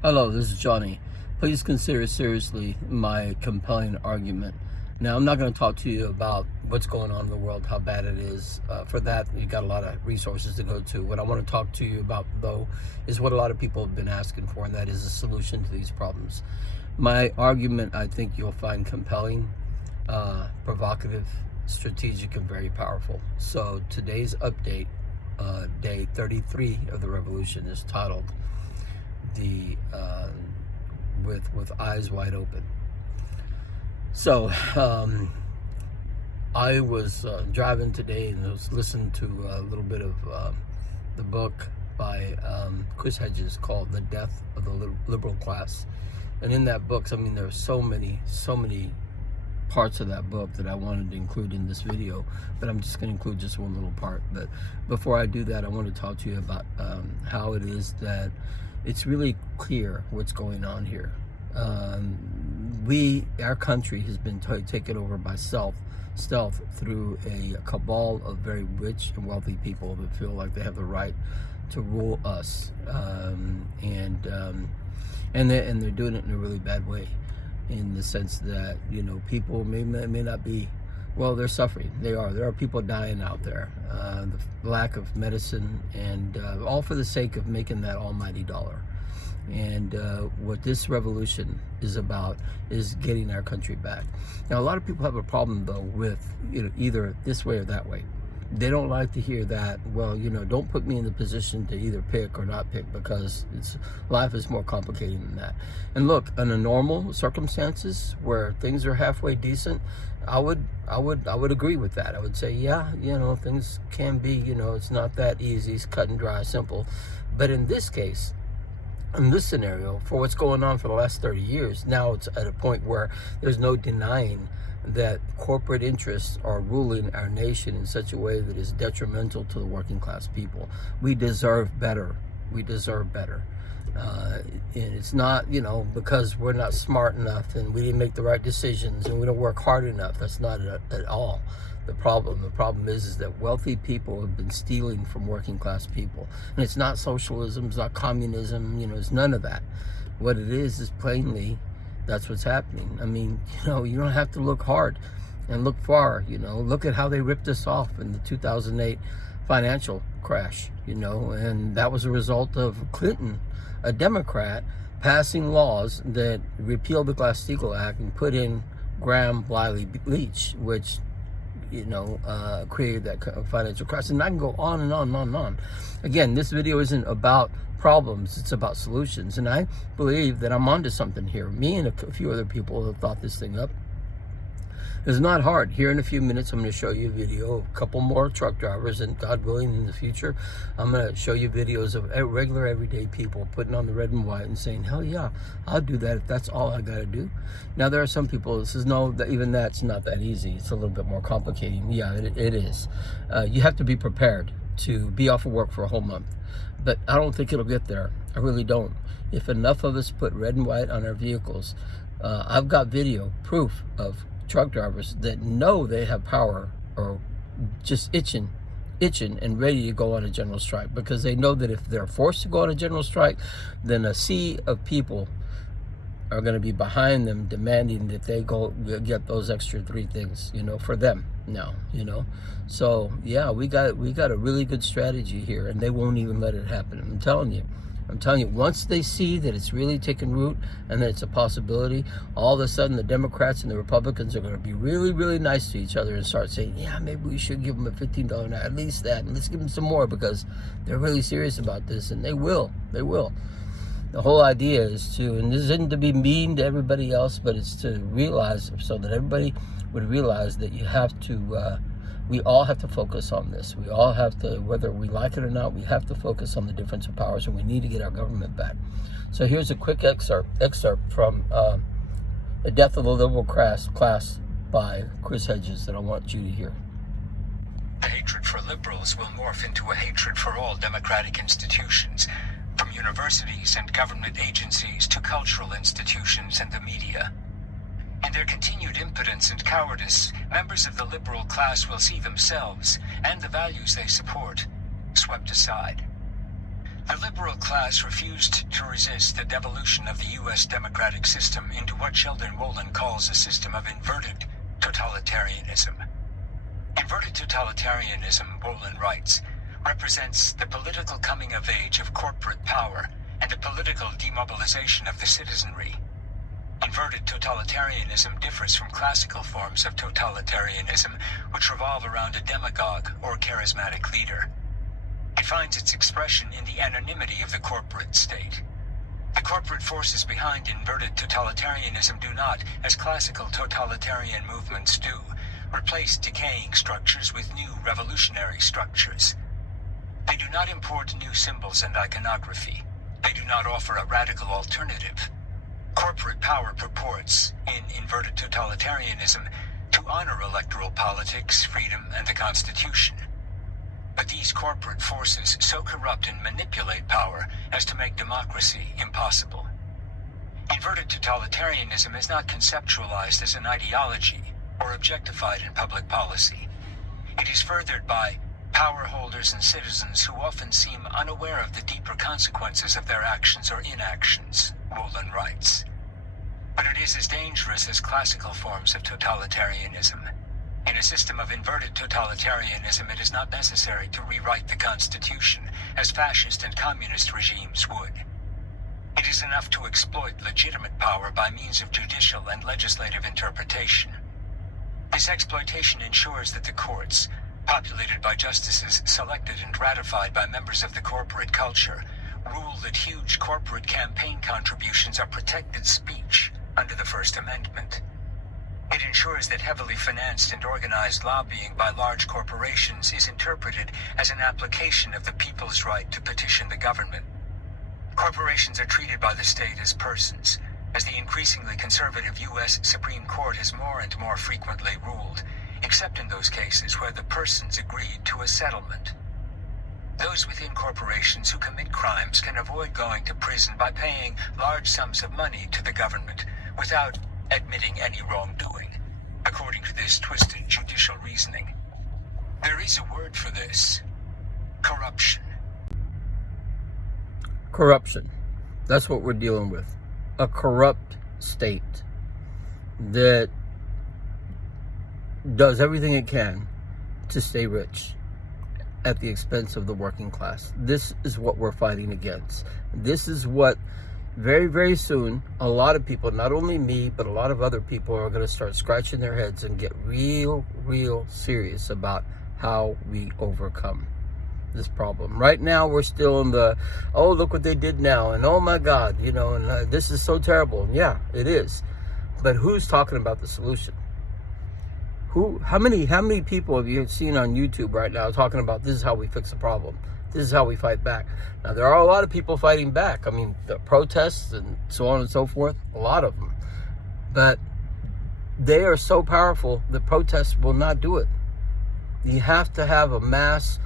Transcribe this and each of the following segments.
Hello, this is Johnny. Please consider seriously my compelling argument. Now, I'm not going to talk to you about what's going on in the world, how bad it is. For that, you've got a lot of resources to go to. What I want to talk to you about, though, is what a lot of people have been asking for, and that is a solution to these problems. My argument, I think you'll find compelling, provocative, strategic, and very powerful. So today's update, day 33 of the revolution, is titled the with eyes wide open. So I was driving today and I was listening to a little bit of the book by Chris Hedges called The Death of the Liberal Class. And in that book, I mean, there are so many parts of that book that I wanted to include in this video, but I'm just going to include just one little part. But before I do that, I want to talk to you about how it is that it's really clear what's going on here. Our country has been taken over by stealth through a cabal of very rich and wealthy people that feel like they have the right to rule us, and they're doing it in a really bad way, in the sense that, you know, people may not be, well, they're suffering. There are people dying out there, the lack of medicine, and all for the sake of making that almighty dollar. And what this revolution is about is getting our country back. Now, a lot of people have a problem, though, with, you know, either this way or that way. They don't like to hear that, well, you know, don't put me in the position to either pick or not pick, because life is more complicated than that. And look, under normal circumstances where things are halfway decent, I would agree with that. I would say, yeah, you know, things can be, you know, it's not that easy, it's cut and dry, simple. But in this case, in this scenario, for what's going on for the last 30 years, now it's at a point where there's no denying that corporate interests are ruling our nation in such a way that is detrimental to the working class people. We deserve better. We deserve better. And it's not, you know, because we're not smart enough and we didn't make the right decisions and we don't work hard enough. That's not at all the problem. The problem is that wealthy people have been stealing from working class people. And it's not socialism, it's not communism, you know, it's none of that. What it is plainly, that's what's happening. I mean, you know, you don't have to look hard and look far, you know. Look at how they ripped us off in the 2008 financial crash, you know, and that was a result of Clinton, a Democrat, passing laws that repealed the Glass-Steagall Act and put in Graham-Bliley Leach, which, you know, created that financial crisis. And I can go on and on and on and on. Again, this video isn't about problems, it's about solutions. And I believe that I'm onto something here. Me and a few other people have thought this thing up. It's not hard. Here in a few minutes, I'm going to show you a video of a couple more truck drivers, and God willing, in the future, I'm going to show you videos of regular, everyday people putting on the red and white and saying, hell yeah, I'll do that if that's all I got to do. Now, there are some people that says, no, even that's not that easy. It's a little bit more complicated. Yeah, it is. You have to be prepared to be off of work for a whole month. But I don't think it'll get there. I really don't. If enough of us put red and white on our vehicles, I've got video proof of truck drivers that know they have power, or just itching and ready to go on a general strike, because they know that if they're forced to go on a general strike, then a sea of people are going to be behind them demanding that they go get those extra 3 things, you know, for them now, you know. So yeah, we got a really good strategy here, and they won't even let it happen. I'm telling you, once they see that it's really taking root and that it's a possibility, all of a sudden the Democrats and the Republicans are going to be really, really nice to each other and start saying, yeah, maybe we should give them a $15 night, at least that, and let's give them some more, because they're really serious about this, and they will. The whole idea is to, and this isn't to be mean to everybody else, but it's to realize, so that everybody would realize that you have to, we all have to focus on this. We all have to, whether we like it or not, we have to focus on the difference of powers, and we need to get our government back. So here's a quick excerpt from The Death of the Liberal Class by Chris Hedges that I want you to hear. The hatred for liberals will morph into a hatred for all democratic institutions, from universities and government agencies to cultural institutions and the media. In their continued impotence and cowardice, members of the liberal class will see themselves and the values they support swept aside. The liberal class refused to resist the devolution of the U.S. democratic system into what Sheldon Wolin calls a system of inverted totalitarianism. Inverted totalitarianism, Wolin writes, represents the political coming of age of corporate power and the political demobilization of the citizenry. Inverted totalitarianism differs from classical forms of totalitarianism, which revolve around a demagogue or charismatic leader. It finds its expression in the anonymity of the corporate state. The corporate forces behind inverted totalitarianism do not, as classical totalitarian movements do, replace decaying structures with new revolutionary structures. They do not import new symbols and iconography. They do not offer a radical alternative. Corporate power purports, in inverted totalitarianism, to honor electoral politics, freedom, and the Constitution. But these corporate forces so corrupt and manipulate power as to make democracy impossible. Inverted totalitarianism is not conceptualized as an ideology or objectified in public policy. It is furthered by power holders and citizens who often seem unaware of the deeper consequences of their actions or inactions, Wolin writes. But it is as dangerous as classical forms of totalitarianism. In a system of inverted totalitarianism, it is not necessary to rewrite the Constitution, as fascist and communist regimes would. It is enough to exploit legitimate power by means of judicial and legislative interpretation. This exploitation ensures that the courts, populated by justices selected and ratified by members of the corporate culture, rule that huge corporate campaign contributions are protected speech under the First Amendment. It ensures that heavily financed and organized lobbying by large corporations is interpreted as an application of the people's right to petition the government. Corporations are treated by the state as persons, as the increasingly conservative U.S. Supreme Court has more and more frequently ruled, except in those cases where the persons agreed to a settlement. Those within corporations who commit crimes can avoid going to prison by paying large sums of money to the government without admitting any wrongdoing, according to this twisted judicial reasoning. There is a word for this: corruption. Corruption. That's what we're dealing with. A corrupt state that does everything it can to stay rich at the expense of the working class. This is what we're fighting against. This is what very, very soon a lot of people, not only me, but a lot of other people, are going to start scratching their heads and get real serious about how we overcome this problem. Right now, we're still in the, oh, look what they did now, and oh my God, you know, and this is so terrible. And yeah, it is. But who's talking about the solution? How many people have you seen on YouTube right now talking about this is how we fix the problem? This is how we fight back. Now, there are a lot of people fighting back. I mean, the protests and so on and so forth, a lot of them. But they are so powerful, the protests will not do it. You have to have a mass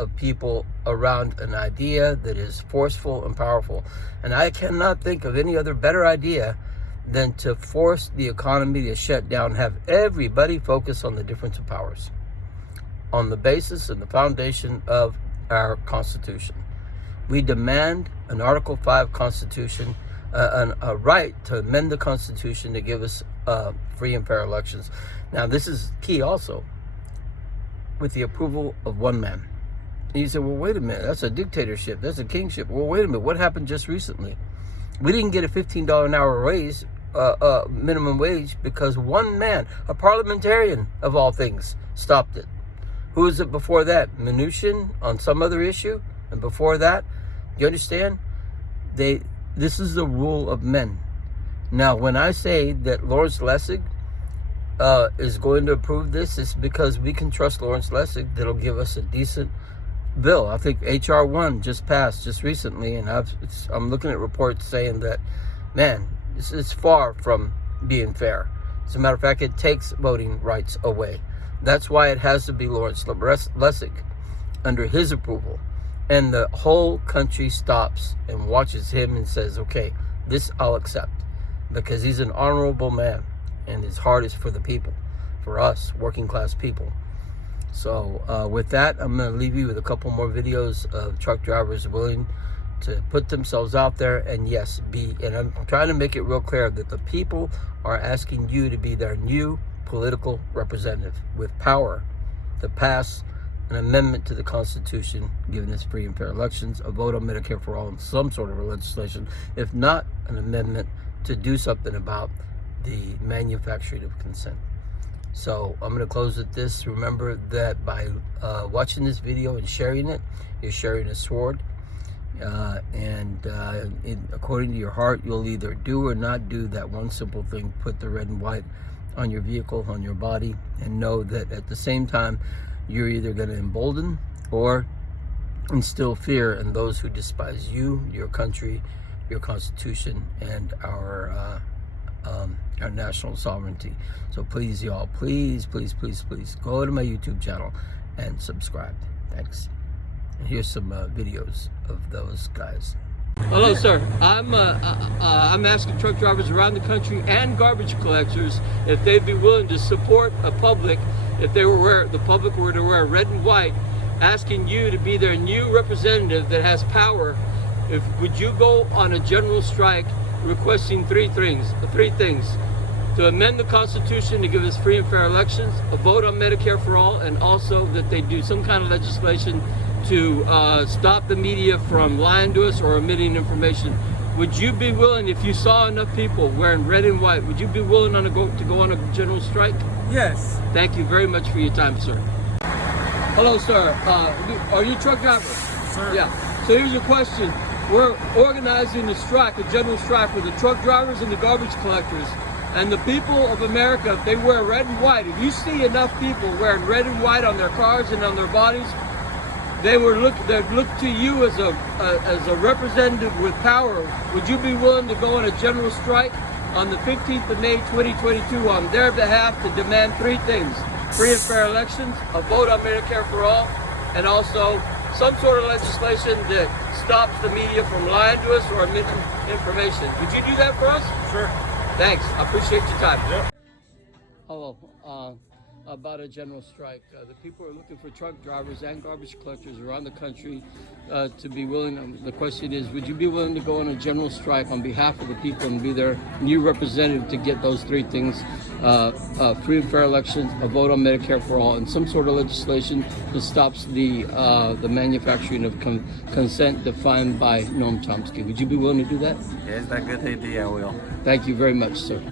of people around an idea that is forceful and powerful. And I cannot think of any other better idea than to force the economy to shut down, have everybody focus on the difference of powers, on the basis and the foundation of our Constitution. We demand an Article 5 Constitution, a right to amend the Constitution to give us free and fair elections. Now, this is key also, with the approval of one man. And you say, well, wait a minute, that's a dictatorship, that's a kingship. Well, wait a minute, what happened just recently? We didn't get a $15 an hour raise, minimum wage, because one man, a parliamentarian of all things, stopped it. Who was it before that? Mnuchin on some other issue? And before that? You understand? This is the rule of men. Now, when I say that Lawrence Lessig is going to approve this, it's because we can trust Lawrence Lessig that'll give us a decent bill. I think H.R. 1 just passed just recently, and I'm looking at reports saying that, man, it's far from being fair. As a matter of fact, it takes voting rights away. That's why it has to be Lawrence Lessig under his approval. And the whole country stops and watches him and says, okay, this I'll accept, because he's an honorable man and his heart is for the people, for us, working class people. So with that, I'm going to leave you with a couple more videos of truck drivers willing to put themselves out there and yes, and I'm trying to make it real clear that the people are asking you to be their new political representative with power to pass an amendment to the Constitution, giving us free and fair elections, a vote on Medicare for all, and some sort of legislation, if not an amendment to do something about the manufacturing of consent. So I'm going to close with this. Remember that by watching this video and sharing it, you're sharing a sword. According to your heart, you'll either do or not do that one simple thing: put the red and white on your vehicle, on your body, and know that at the same time, you're either going to embolden or instill fear in those who despise you, your country, your Constitution, and our national sovereignty. So please, y'all, please, please, please, please go to my YouTube channel and subscribe. Thanks. And here's some videos of those guys. Hello, sir. I'm asking truck drivers around the country and garbage collectors if they'd be willing to support the public if the public were to wear red and white, asking you to be their new representative that has power. Would you go on a general strike requesting three things: to amend the Constitution to give us free and fair elections, a vote on Medicare for all, and also that they do some kind of legislation to stop the media from lying to us or omitting information. Would you be willing, if you saw enough people wearing red and white, would you be willing to go on a general strike? Yes. Thank you very much for your time, sir. Hello, sir. Are you a truck driver? Sir. Yeah. So here's your question. We're organizing a strike, a general strike, with the truck drivers and the garbage collectors. And the people of America, if they wear red and white, if you see enough people wearing red and white on their cars and on their bodies, they'd look to you as a representative with power. Would you be willing to go on a general strike on the 15th of May 2022 on their behalf to demand three things: free and fair elections, a vote on Medicare for all, and also some sort of legislation that stops the media from lying to us or omitting information? Would you do that for us? Sure. Thanks. I appreciate your time. Yep. Hello. About a general strike. The people are looking for truck drivers and garbage collectors around the country to be willing. The question is, would you be willing to go on a general strike on behalf of the people and be their new representative to get those three things: free and fair elections, a vote on Medicare for all, and some sort of legislation that stops the manufacturing of consent defined by Noam Chomsky? Would you be willing to do that? Yes, that's a good idea. I will. Thank you very much, sir.